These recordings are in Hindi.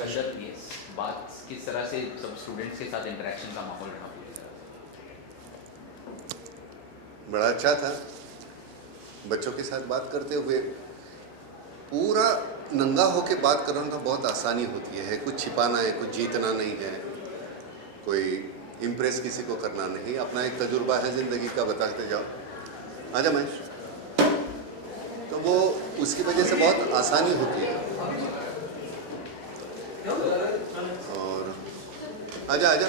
प्रेशर यस बात किस तरह से सब स्टूडेंट्स के साथ इंटरेक्शन का माहौल रहा पूरी तरह बड़ा अच्छा था। बच्चों के साथ बात करते हुए पूरा नंगा होके बात करने में बहुत आसानी होती है। कुछ छिपाना है, कुछ जीतना नहीं है, कोई इम्प्रेस किसी को करना नहीं, अपना एक तजुर्बा है ज़िंदगी का बताते जाओ। आजा महेश। तो वो उसकी वजह से बहुत आसानी होती है। और आजा आजा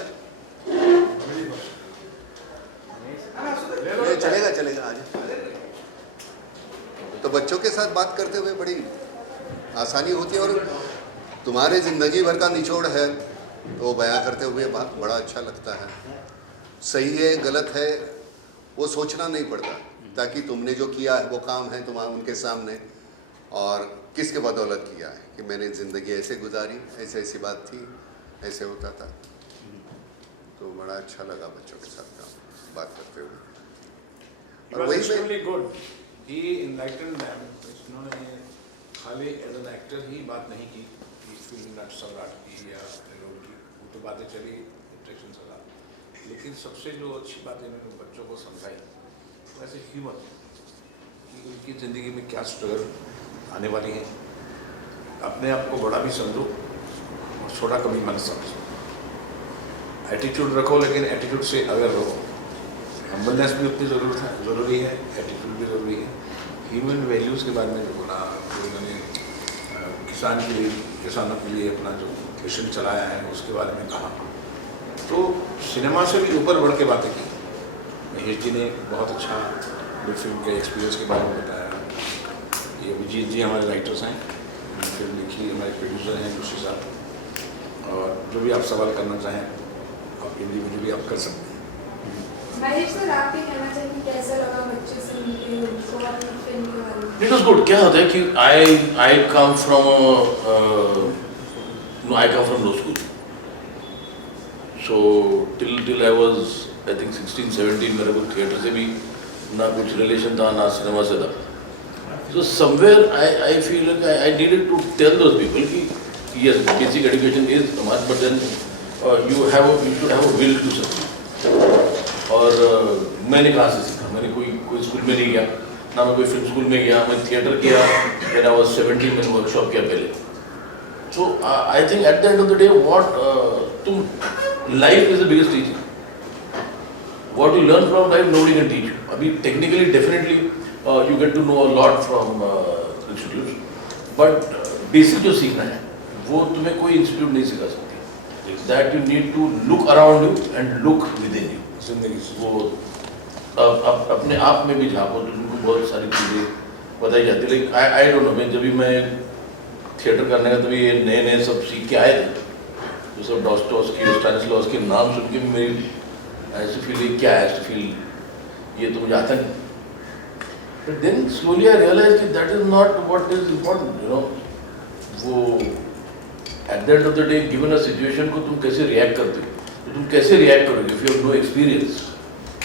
चलेगा चलेगा आजा। तो बच्चों के साथ बात करते हुए बड़ी आसानी होती है और तुम्हारे ज़िंदगी भर का निचोड़ है तो बयां करते हुए बड़ा अच्छा लगता है। सही है गलत है वो सोचना नहीं पड़ता, ताकि तुमने जो किया है वो काम है तुम्हारा उनके सामने और किसके बदौलत किया है कि मैंने ज़िंदगी ऐसे गुजारी, ऐसे ऐसी बात थी, ऐसे होता था। तो बड़ा अच्छा लगा बच्चों के साथ बात करते हुए। और वही गुड ही इनलाइटन देम। उन्होंने खाली एज एन एक्टर ही बात नहीं की कि फिल्म नट सम्राट की या अपने रोल की, वो तो बातें चली इंट्रेक्शन चला, लेकिन सबसे जो अच्छी बात इन्होंने बच्चों को समझाई वैसे ह्यूमर कि उनकी ज़िंदगी में क्या स्ट्रगल आने वाली है। अपने आप को बड़ा भी समझो और छोटा कभी मत समझो। एटीट्यूड रखो लेकिन एटीट्यूड से अगर रहो। हम्बलनेस भी उतनी ज़रूरी है, एटीट्यूड भी ज़रूरी है। ह्यूमन वैल्यूज़ के बारे में जो बोला, जो उन्होंने किसानों के लिए अपना जो मिशन चलाया है उसके बारे में कहा, तो सिनेमा से भी ऊपर बढ़ के बातें की। महेश जी ने बहुत अच्छा फिल्म के एक्सपीरियंस के बारे में बताया। ये अभिजीत जी हमारे राइटर्स हैं, फिल्म लिखी, हमारे प्रोड्यूसर हैं जोशी साहब। और जो भी आप सवाल करना चाहें आप इंडिविजुअली आप कर सकते हैं। महेश सर, आप भी कहना चाहिए कैसा लगा बच्चों से मिलके उनको और फिल्म के बारे में? It was good. क्या होता है कि I come from law school. So till I was I think 16-17 मेरा कुछ थिएटर से भी ना कुछ रिलेशन था ना सिनेमा से था. So somewhere I feel like I needed to tell those people कि yes, basic education is must, but then you should have a will to succeed. और मैंने कहाँ से सीखा? मैंने कोई स्कूल में नहीं गया, ना मैं कोई फिल्म स्कूल में गया, मैं थिएटर किया, when I was 17 मैंने वर्कशॉप किया पहले. So I think at the end of the day what life is the biggest teacher. What you learn from life nobody can teach you. अभी technically definitely you get to know a lot from institutes, but basic जो सीखना है वो तुम्हें कोई इंस्टीट्यूट नहीं सिखा सकती. That you need to look around you and look within you. जिंदगी वो अपने आप में भी झाँको तो तुमको बहुत सारी चीज़ें बताई जाती है. लाइक आई डोंट नो, जब भी मैं थिएटर करने का तभी ये नए सब सीख के आए थे, जो सब डॉस्टोव्स्की, स्टानिस्लॉवस्की नाम सुन के मेरी ऐसे फील क्या है, ऐसे फील ये तो मुझे आता नहीं. But then slowly I realize कि that is not what is important. You know, वो at the end of the day given a situation को तुम कैसे रिएक्ट करते हो, तो तुम कैसे रिएक्ट करोगे. If you have no experience,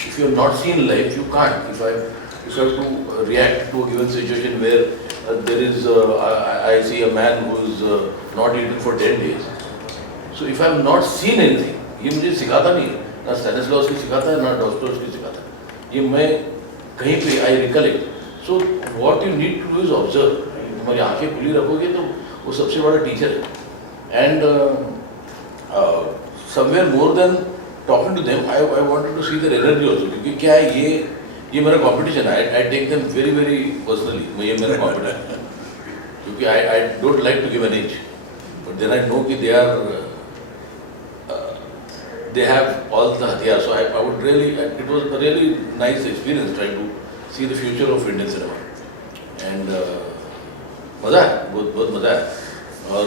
if you have not seen life, you can't. If I have to react to a given situation where there is, I see a man who is not eating for 10 days. So if I have not seen anything, ये मुझे सिखाता नहीं है, ना स्टैनिस्लॉवस्की सिखाता है, ना डॉस्टोव्स्की सिखाता है. ये मैं कहीं पे I recollect. So what you need to do is observe. तुम्हारी आंखें खुली रखोगे तो वो सबसे बड़ा टीचर है. And somewhere more than talking to them, I wanted to see their energy also. क्योंकि क्या है ये मेरा competition है. I take them very very personally. ये मेरा competition. क्योंकि I don't like to give an age, but then I know कि they have all the हथियार. So I would really, it was a really nice experience trying to see the future of Indian cinema. And मज़ा है, बहुत मज़ा है. और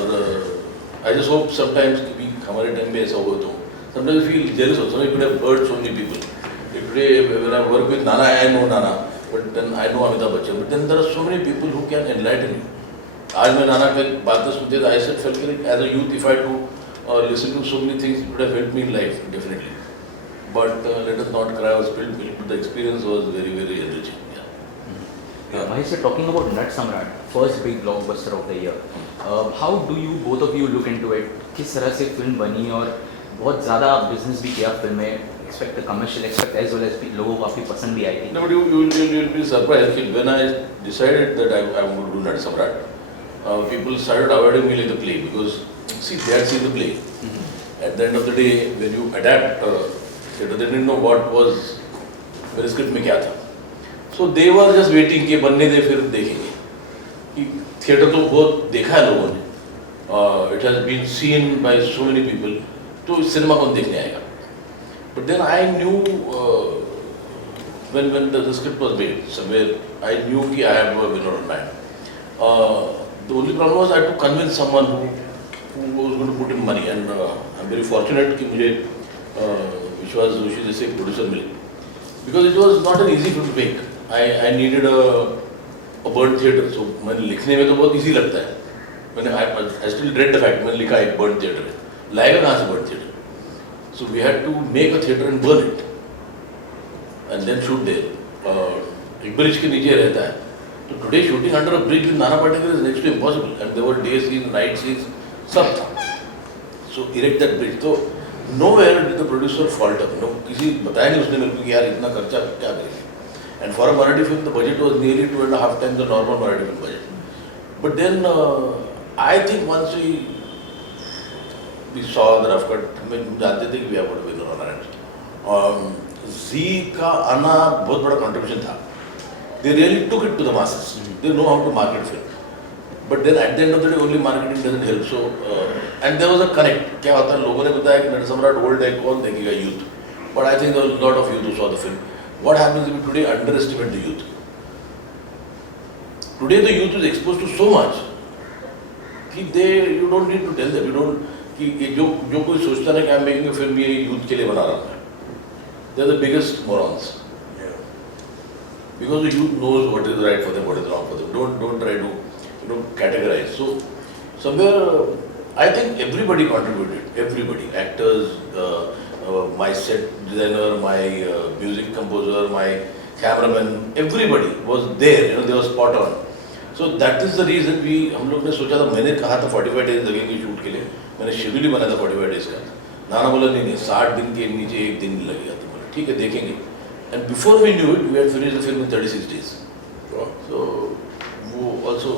I just hope sometimes कि हमारे टाइम में ऐसा हो तो. Sometimes I feel jealous also. You could have heard so many people. Today, when I work with Nana, I know Nana, but then I know Amitabh Bachchan. But then there are so many people who can enlighten you. आज मैं नाना की बातें सुनते थे, I felt like as a youth, if I had to listen to so many things, it would have helped me in life definitely. But let us not cry or spill milk. The experience was very very enriching. Yeah. Mahesh, sir, talking about Nut Samrat, first big blockbuster of the year. How do you both of you look into it? किस तरह से फिल्म बनी और बहुत ज़्यादा बिजनेस भी किया फिल्म में, expect commercial expect as well as लोगों को काफ़ी पसंद भी आई थी. No, but you'll be surprised that when I decided that I'm going to do Nat Samrat, people started avoiding me like the play because see they had seen the play. At the end of the day, when you adapt theatre, they didn't know what was मेरे स्क्रिप्ट में क्या था. So they were just waiting कि बनने दे फिर देखेंगे. कि थिएटर तो बहुत देखा है लोगों ने. It has been seen by so many people. तो सिनेमा कौन देखने आएगा? But then I knew when the script was made, somewhere I knew कि I have a winner on mind. The only problem was I had to convince someone who was going to put in money, and I'm very fortunate कि मुझे विश्वास जोशी जैसे प्रोड्यूसर मिले, because it was not an easy film to make. I needed a burnt theatre, so मैंने लिखने में तो बहुत easy लगता है. I still dread the fact मैंने लिखा एक burnt theatre है, लाएगा कहाँ से burnt theatre? So we had to make a theatre and burn it, and then shoot there. एक ब्रिज के नीचे रहता है, तो today shooting under a bridge with Nana Patekar is next to impossible, and there were day scenes, night scenes, सब था. So erect that bridge. तो nowhere did the producer falter. No, किसी बताया नहीं उसने मेरे को कि यार इतना खर्चा क्या करेंगे. And for a Marathi film, the budget was nearly 2.5 times the normal Marathi film budget. But then I think once we saw the rough cut, हम जानते थे कि we have got a winner on our hands. Z का आना बहुत बड़ा contribution था. They really took it to the masses. They know how to market film. But then at the end of the day, only marketing doesn't help. So and there was a connect. क्या होता है, लोगों ने बताया कि नट सम्राट old है, कौन देखेगा youth. But I think there was a lot of youth who saw the film. What happens if we today underestimate the youth? Today the youth is exposed to so much कि you don't need to tell them. You don't कि जो कोई सोचता है कि I'm making a film ये youth के लिए बना रहा हूँ, they are the biggest morons. Because the youth knows what is right for them, what is wrong for them. Don't try to categorize. So somewhere I think everybody contributed. Everybody, actors, my set designer, my music composer, my cameraman, everybody was there. They were spot on. So that is the reason हम लोग ने सोचा था, मैंने कहा था 45 days लगेंगे शूट के लिए, मैंने शेड्यूल ही बनाया था 45 days का. नाना बोला नहीं 60 दिन के नीचे एक दिन लगेगा. तो बोला ठीक है देखेंगे. And before we knew it, we had finished the film in 36 days. So also,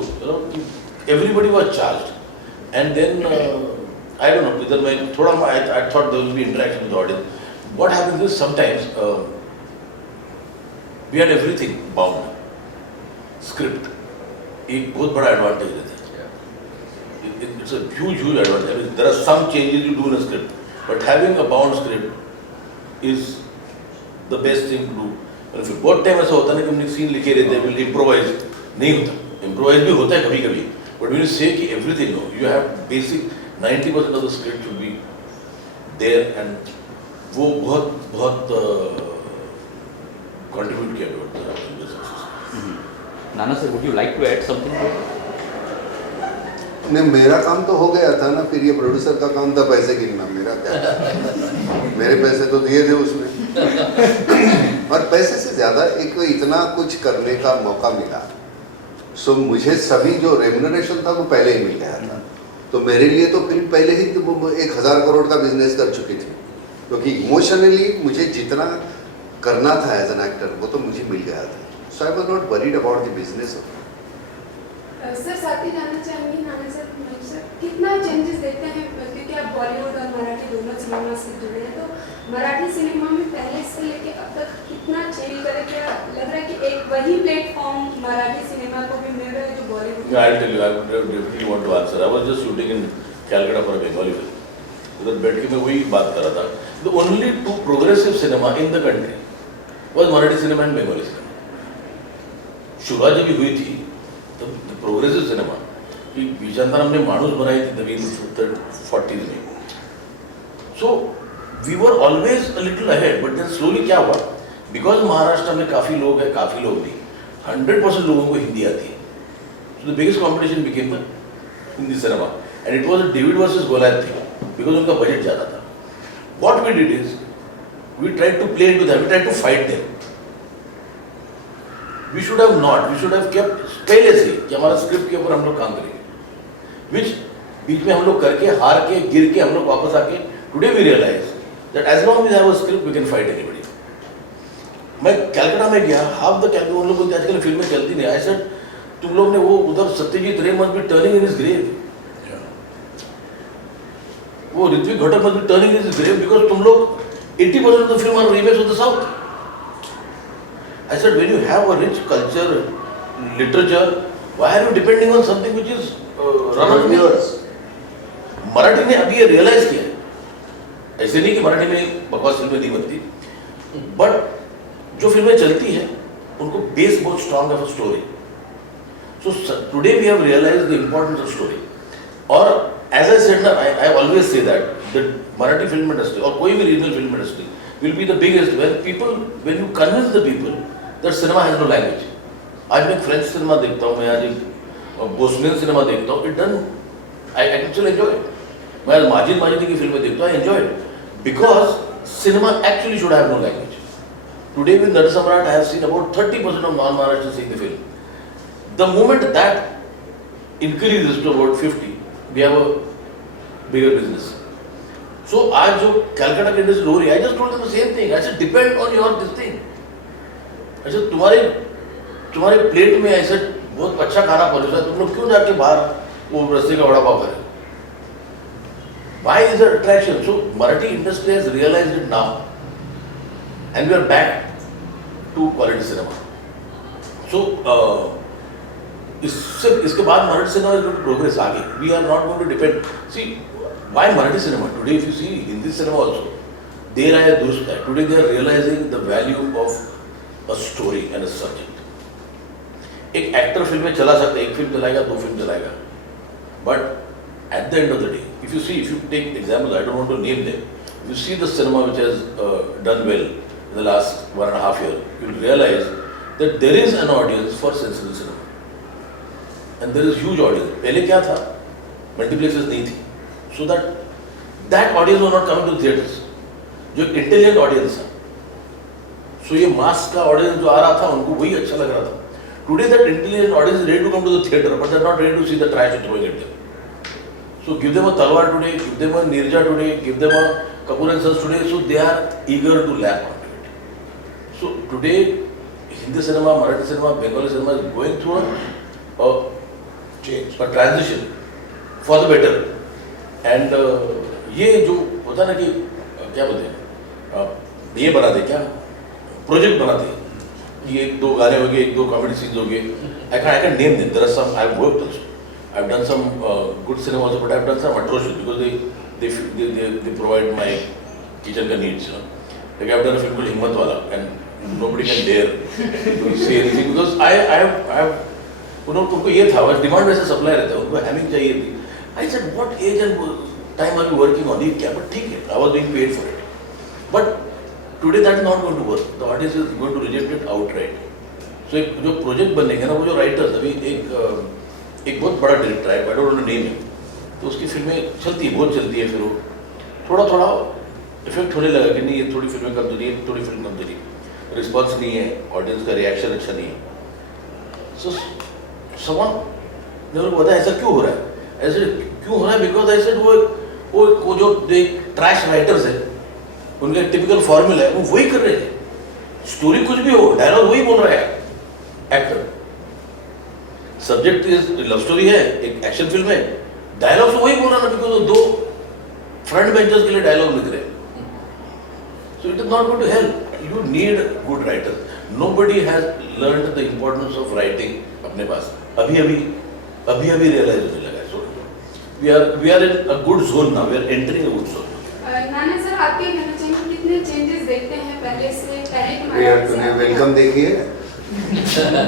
everybody was charged. And then I don't know, I thought there would be interaction with the audience. What happens is sometimes we had everything bound. Script. एक बहुत बड़ा advantage देता है. It's a huge advantage. I mean, there are some changes you do in a script, but having a bound script is the best thing to do. और फिर बहुत टाइम ऐसा होता है ना कि हमने सीन लिखे रहते हैं, we'll improvise. नहीं होता. Improvise भी होता है कभी-कभी. But when you say कि everything, no, you have basic 90% of the script should be there, and वो बहुत contribute किया towards the success. Nana sir, would you like to add something to it? नहीं, मेरा काम तो हो गया था ना, फिर ये प्रोड्यूसर का काम था पैसे गिनना. मेरा क्या, मेरे पैसे तो दिए थे उसने. और पैसे से ज़्यादा एक इतना कुछ करने का मौका मिला. सो मुझे सभी जो रेम्यूनरेशन था वो पहले ही मिल गया था. तो मेरे लिए तो फिल्म पहले ही 1000 करोड़ का बिजनेस कर चुकी थी, क्योंकि इमोशनली मुझे जितना करना था एज एन एक्टर वो तो मुझे मिल गया था. So I was not worried about the business. Sir साथ ही जानना चाहेंगे नाना सर, कितना चेंजेस देखते हैं, क्योंकि आप बॉलीवुड और मराठी दोनों सिनेमा से जुड़े हैं, तो मराठी सिनेमा में पहले से लेके अब तक कितना चेंज करे, क्या लग रहा है कि एक वही प्लेटफॉर्म मराठी सिनेमा को भी मिल रहा है जो Bollywood? I'll tell you, I would definitely want to answer. I was just shooting in Calcutta for a Bengali film. उधर बैठ के मैं वही बात कर रहा था. The only two progressive cinema in the country was Marathi cinema and Bengali cinema. शुरुआत जब हुई थी तब प्रोग्रेसिव सिनेमा की बीजांतर हमने मानुस बनाई थी नवीन 40s में. So we were always a little ahead, but then slowly क्या हुआ, बिकॉज महाराष्ट्र में काफ़ी लोग हैं, काफ़ी लोग नहीं, 100% लोगों को हिंदी आती है. So the biggest competition became the Hindi cinema, and it was a David versus Goliath thing, because उनका बजट ज़्यादा था. What we did is we tried to play into that, we tried to fight them. We should have not, we should have kept पहले से कि हमारा स्क्रिप्ट के ऊपर हम लोग काम करेंगे, विच बीच में हम लोग करके हार के गिर के हम लोग वापस आके today we realize that as long we have a script we can fight anybody. मैं कलकत्ता में गया, हाफ द कैलकटा उन लोग बोलते आजकल फिल्में चलती नहीं। आई सेड तुम लोग ने वो उधर Satyajit Ray must be turning in his grave, वो Ritwik Ghatak must be turning in his grave because तुम लोग 80% of the film are remakes of the South. I said, when you have a rich culture, literature, why are you depending on something which is run of yours? Marathi ने अभी ये रियलाइज किया है, ऐसे नहीं कि मराठी में बकवास फिल्में नहीं बनती, बट जो फिल्में चलती हैं उनको बेस बहुत स्ट्रॉन्ग है for story. So today we have realize the importance of story. और एज आई सेड ना, I always say that the Marathi film industry और कोई भी regional film industry will be the biggest when you convince the people that cinema has no language. आज मैं फ्रेंच सिनेमा देखता हूँ, मैं आज एक बोस्नियन सिनेमा देखता हूँ, it done I actually enjoy. मैं माजिद माजिदी की फिल्में देखता हूँ, I enjoy because cinema actually should have no language. Today with Nat Samrat I have seen about 30% of non Maharashtra seeing the film. The moment that increases to about 50, we have a bigger business. So आज जो कलकत्ता की इंडस्ट्री हो रही है, I just told them the same thing. I said depend on your this thing. I said तुम्हारे प्लेट में ऐसा बहुत अच्छा खाना परोसा है, तुम लोग क्यों जाके बाहर वो रस्ते का वड़ा पाव करें? Why is there attraction? So Marathi industry has realized it now, and we are back to quality cinema. So इसके बाद Marathi cinema is going to progress आगे। We are not going to depend, see why Marathi cinema today, if you see Hindi cinema also there आए दुरुस्त है, today they are realizing the value of a story and a subject. एक एक्टर फिल्म में चला सकता है, एक फिल्म चलाएगा, 2 फिल्म चलाएगा, but at the end of the day if you take example, I don't want to name them, if you see the cinema which has done well in the last 1.5 year, you will realize that there is an audience for sensible cinema and there is huge audience. पहले क्या था, मल्टीप्लेक्सेस नहीं थी, so that audience was not coming to theatres, जो एक इंटेलिजेंट ऑडियंस है। सो ये मास का ऑडियंस जो आ रहा था उनको वही अच्छा लग रहा था। Today that intelligent audience is ready to come to the theatre, but they are not ready to see the trash throwing at them. So give them a Talvar today, give them a Neerja today, give them a Kapoor and sons today, so they are eager to lap on it. So today Hindi cinema, Marathi cinema, Bengali cinema is going through a change, a transition for the better, and ये जो होता ना कि क्या बोलते हैं, ये बनाते क्या प्रोजेक्ट बनाते हैं, कि 1-2 गाने हो गए, 1-2 कॉमेडी सीन्स हो गए, I can name them. There are some I've worked also. I've done some good cinema also, but I've done some atrocious because they provide my kitchen ka needs, you know. Like I've done a film called Himmat Wala, and nobody can dare to say anything because I have उनको ये था, बस डिमांड वैसे सप्लाई रहता है, उनको हैमिंग चाहिए थी। I said what age and time are you working on, ये क्या, बट ठीक है, I was being paid for it, but today that is not going to work, the audience is going to reject it outright. So एक जो प्रोजेक्ट बनेंगे ना, वो जो राइटर्स, अभी एक बहुत बड़ा डायरेक्टर है, I don't want to name him, तो उसकी फिल्में चलती है, बहुत चलती है, फिर वो थोड़ा इफेक्ट होने लगा कि नहीं ये थोड़ी फिल्में कम चली, थोड़ी फिल्म कम चली, रिस्पॉन्स नहीं है, ऑडियंस का रिएक्शन अच्छा नहीं है। सो someone मेरे को पता है ऐसा क्यों हो रहा है, ऐसे क्यों हो रहा है, बिकॉज ऐसे वो जो ट्रैश राइटर्स है, उनका टिपिकल फॉर्मूला है, वो वही कर रहे थे। स्टोरी कुछ भी हो, डायलॉग वही बोल रहा है एक्टर, सब्जेक्ट लव स्टोरी है, एक एक्शन फिल्म है, डायलॉग वही बोल रहा है, बिकॉज वो 2 फ्रंट बेंचर्स के लिए डायलॉग लिख रहे हैं। So it is not going to help, you need good writers. Nobody has learned the importance of writing अपने पास, अभी रियलाइज होने लगा है। So we are in a good zone now, we are entering a good zone. Nana sir, आपके कहना चाहिए कितने चेंजेस देखते हैं पहले से? पहले यार तूने वेलकम देखी है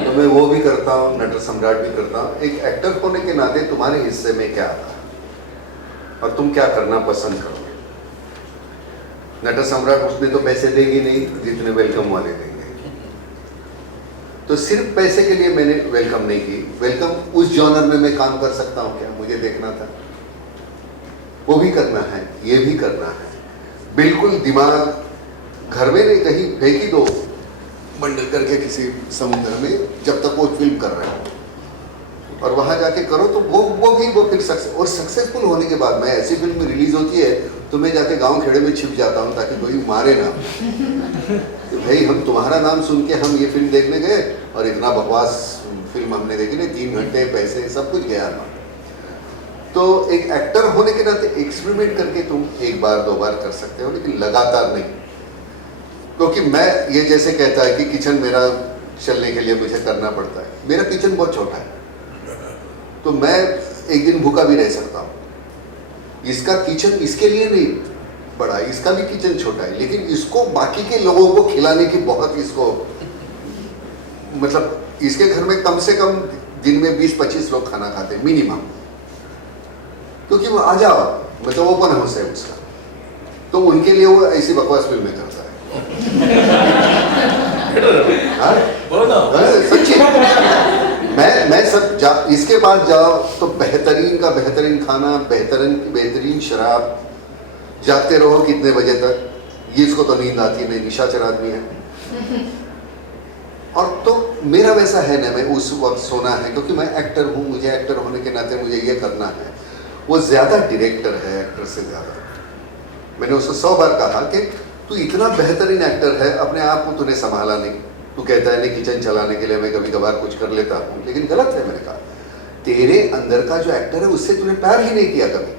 तो मैं वो भी करता हूँ, नट सम्राट भी करता हूँ। एक एक्टर होने के नाते तुम्हारे हिस्से में क्या आता और तुम क्या करना पसंद करोगे? नट सम्राट उसने तो पैसे देगी नहीं जितने वेलकम वाले देंगे, तो सिर्फ पैसे के लिए मैंने वेलकम नहीं की। वेलकम उस जॉनर में मैं काम कर सकता हूँ क्या, मुझे देखना था, वो भी करना है, ये भी करना है। बिल्कुल दिमाग घर में नहीं, कहीं फेंक ही दो, बंडल करके किसी समुद्र में, जब तक वो फिल्म कर रहे हो, और वहाँ जाके करो तो वो फिर सक्सेसफुल होने के बाद, मैं ऐसी फिल्म रिलीज होती है तो मैं जाके गांव खेड़े में छिप जाता हूँ ताकि कोई मारे ना। तो भाई हम तुम्हारा नाम सुन के हम ये फिल्म देखने गए और इतना बकवास फिल्म हमने देखी नहीं, 3 घंटे पैसे सब कुछ गया ना। तो एक एक्टर होने के नाते एक्सपेरिमेंट करके तुम एक बार 2 बार कर सकते हो, लेकिन लगातार नहीं। क्योंकि मैं ये जैसे कहता है कि किचन मेरा चलने के लिए मुझे करना पड़ता है, मेरा किचन बहुत छोटा है तो मैं एक दिन भूखा भी रह सकता हूँ। इसका किचन इसके लिए नहीं बड़ा, इसका भी किचन छोटा है, लेकिन इसको बाकी के लोगों को खिलाने की बहुत इसको, मतलब इसके घर में कम से कम दिन में 20-25 लोग खाना खाते हैं मिनिमम, क्योंकि वो आ जाओ मतलब ओपन हाउस है उसका, तो उनके लिए वो ऐसी बकवास फिल्में करता है। सच्ची मैं सब इसके बाद जाओ तो बेहतरीन का बेहतरीन खाना, बेहतरीन शराब, जागते रहो कितने बजे तक, ये इसको तो नींद आती नहीं, निशाचर आदमी है। और तो मेरा वैसा है ना, मैं उस वक्त सोना है क्योंकि मैं एक्टर हूँ, मुझे एक्टर होने के नाते मुझे ये करना है। वो ज़्यादा डायरेक्टर है एक्टर से ज़्यादा। मैंने उसको 100 बार कहा कि तू इतना बेहतरीन एक्टर है, अपने आप को तूने संभाला नहीं। तू कहता है नहीं किचन चलाने के लिए मैं कभी कभार कुछ कर लेता हूँ, लेकिन गलत है। मैंने कहा तेरे अंदर का जो एक्टर है उससे तूने प्यार ही नहीं किया कभी,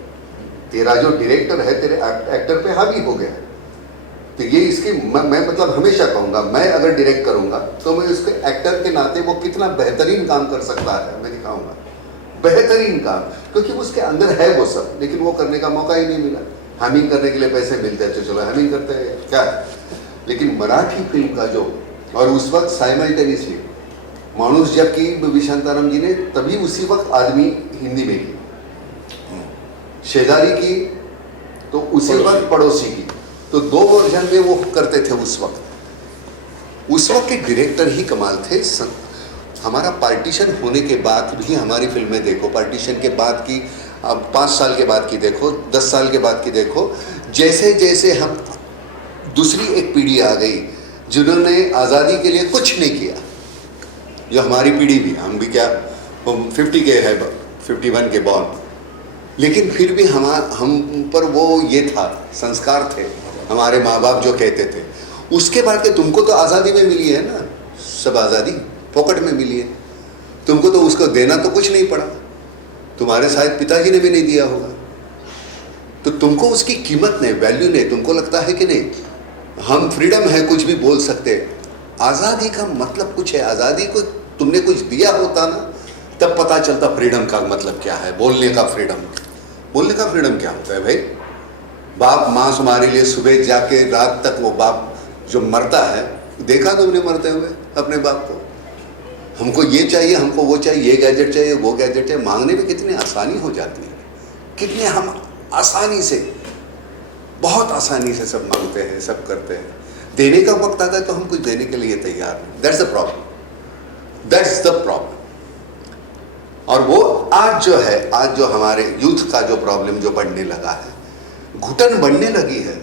तेरा जो डायरेक्टर है तेरे एक्टर पे हावी हो गया। तो ये इसकी मैं मतलब हमेशा कहूँगा, मैं अगर डायरेक्ट करूँगा तो मैं उसके एक्टर के नाते वो कितना बेहतरीन काम कर सकता है मैं दिखाऊँगा, बेहतरीन काम, क्योंकि उसके अंदर है वो सब, लेकिन वो करने का मौका ही नहीं मिला। हमिंग करने के लिए पैसे मिलते हैं तो चलो हमिंग करते हैं क्या, लेकिन मराठी फिल्म का जो, और उस वक्त साइमल्टेनियसली मानुष जब की विशांताराम जी ने, तभी उसी वक्त आदमी हिंदी में की, शेजारी की तो उसी वक्त पड़ोसी की, तो 2 वर्जन में वो करते थे उस वक्त। उस वक्त के डायरेक्टर ही कमाल थे। हमारा पार्टीशन होने के बाद भी हमारी फिल्में देखो, पार्टीशन के बाद की, अब 5 साल के बाद की देखो, 10 साल के बाद की देखो, जैसे जैसे हम दूसरी एक पीढ़ी आ गई जिन्होंने आज़ादी के लिए कुछ नहीं किया, जो हमारी पीढ़ी भी, हम भी क्या, हम 50 के है, 51 के बॉर्न, लेकिन फिर भी हम पर वो ये था, संस्कार थे, हमारे माँ बाप जो कहते थे। उसके बाद के तुमको तो आज़ादी में मिली है ना, सब आज़ादी पॉकेट में मिली है, तुमको तो उसको देना तो कुछ नहीं पड़ा, तुम्हारे शायद पिताजी ने भी नहीं दिया होगा, तो तुमको उसकी कीमत नहीं, वैल्यू नहीं, तुमको लगता है कि नहीं हम फ्रीडम है, कुछ भी बोल सकते। आज़ादी का मतलब कुछ है, आज़ादी को तुमने कुछ दिया होता ना तब पता चलता फ्रीडम का मतलब क्या है, बोलने का फ्रीडम। बोलने का फ्रीडम क्या होता है भाई? बाप माँ तुम्हारे लिए सुबह जाके रात तक, वो बाप जो मरता है, देखा तुमने मरते हुए अपने बाप को, हमको ये चाहिए, हमको वो चाहिए, ये गैजेट चाहिए, वो गैजेट चाहिए, मांगने में कितनी आसानी हो जाती है, कितने हम आसानी से, बहुत आसानी से सब मांगते हैं, सब करते हैं। देने का वक्त आता है तो हम कुछ देने के लिए तैयार नहीं। That's the problem, that's the problem. और वो आज जो है, आज जो हमारे यूथ का जो प्रॉब्लम जो बढ़ने लगा है, घुटन बढ़ने लगी है।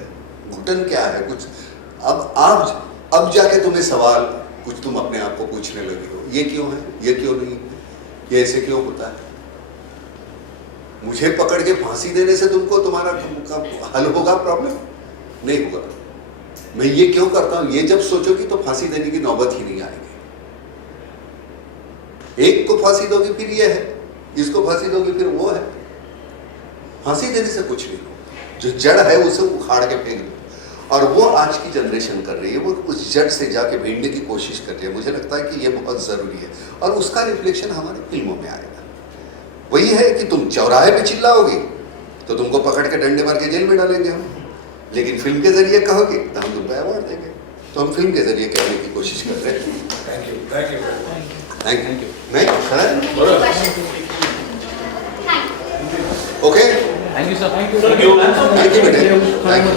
घुटन क्या है? कुछ अब जाके तुम्हें सवाल कुछ तुम अपने आप को पूछने लगे हो, ये क्यों है, ये क्यों नहीं है, ये ऐसे क्यों होता है? मुझे पकड़ के फांसी देने से तुमको तुम्हारा हल होगा प्रॉब्लम? नहीं होगा। मैं ये क्यों करता हूं, ये जब सोचोगी तो फांसी देने की नौबत ही नहीं आएगी। एक को फांसी दोगी फिर ये है, इसको फांसी दोगी फिर वो है। फांसी देने से कुछ नहीं, जो जड़ है उसे उखाड़ के फेंक दो। और वो आज की जनरेशन कर रही है, वो उस जड़ से जाके भिड़ने की कोशिश कर रही है। मुझे लगता है कि ये बहुत ज़रूरी है और उसका रिफ्लेक्शन हमारी फिल्मों में आएगा। वही है कि तुम चौराहे पे चिल्लाओगे तो तुमको पकड़ के डंडे मार के जेल में डालेंगे हम, लेकिन फिल्म के जरिए कहोगे तो हम तुमको अवार्ड देंगे। तो हम फिल्म के जरिए कहने की कोशिश कर रहे हैं। Thank you, thank you, thank you. नहीं okay, thank you sir, thank you बेटे, थैंक यू।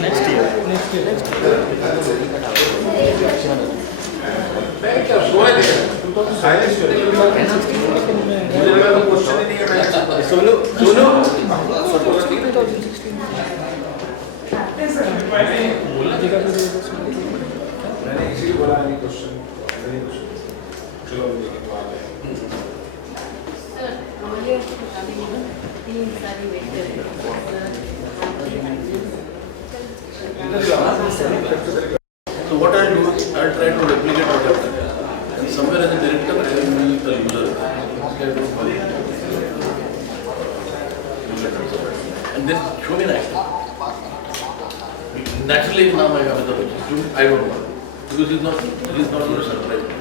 नेक्स्ट ईयर मुझे लगा तो क्वेश्चन ही नहीं है, मैं सोनू सोनू मैंने इसीलिए बोला नहीं क्वेश्चन नहीं कुछ चलो लेकिन तो आ गए सर ये तीन सारी vector So what I'll do, I'll try to replicate what I've done. And somewhere as a director, I will be the user. And then show me an actor. Naturally, now I have the I don't know. Because he's not going to surprise me.